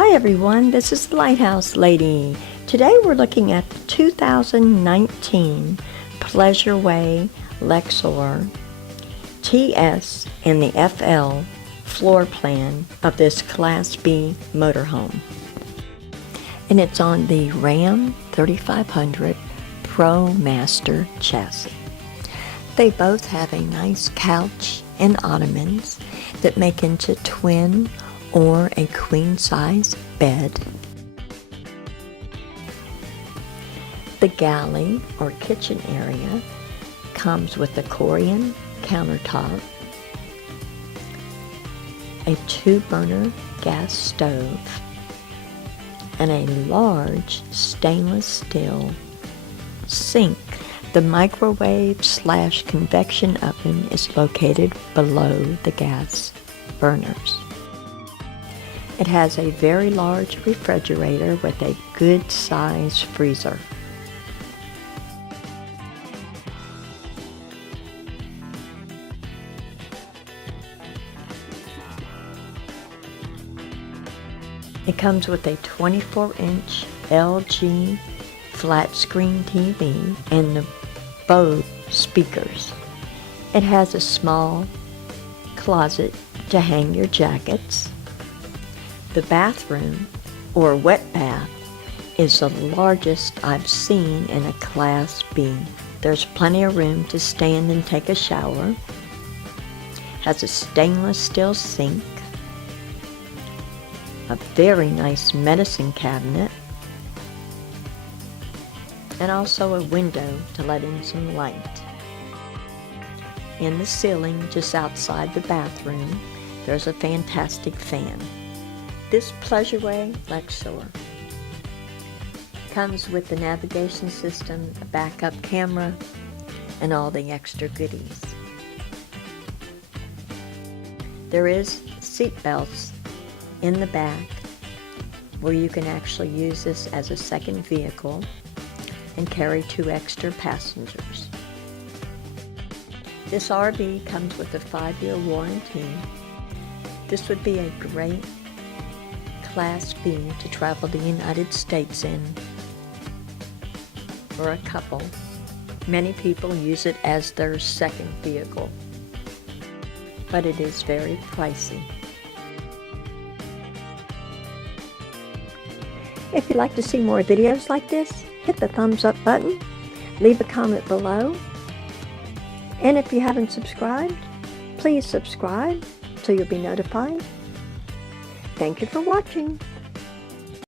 Hi everyone, this is the Lighthouse Lady. Today we're looking at the 2019 WAY Lexor TS and the FL floor plan of this Class B motorhome. And it's on the RAM 3500 PROMASTER Chassis. They both have a nice couch and ottomans that make into twin or a queen-size bed. The galley or kitchen area comes with a Corian countertop, a 2-burner gas stove, and a large stainless steel sink. The microwave/convection oven is located below the gas burners. It has a very large refrigerator with a good size freezer. It comes with a 24-inch LG flat screen TV and the Bose speakers. It has a small closet to hang your jackets. The bathroom, or wet bath, is the largest I've seen in a Class B. There's plenty of room to stand and take a shower. Has a stainless steel sink, a very nice medicine cabinet, and also a window to let in some light. In the ceiling, just outside the bathroom, there's a fantastic fan. This WAY Lexor comes with the navigation system, a backup camera, and all the extra goodies. There is seat belts in the back where you can actually use this as a second vehicle and carry 2 extra passengers. This RV comes with a 5-year warranty. This would be a great Class B to travel the United States in for a couple. Many people use it as their second vehicle, but it is very pricey. If you'd like to see more videos like this, hit the thumbs up button, leave a comment below, and if you haven't subscribed, please subscribe so you'll be notified. Thank you for watching.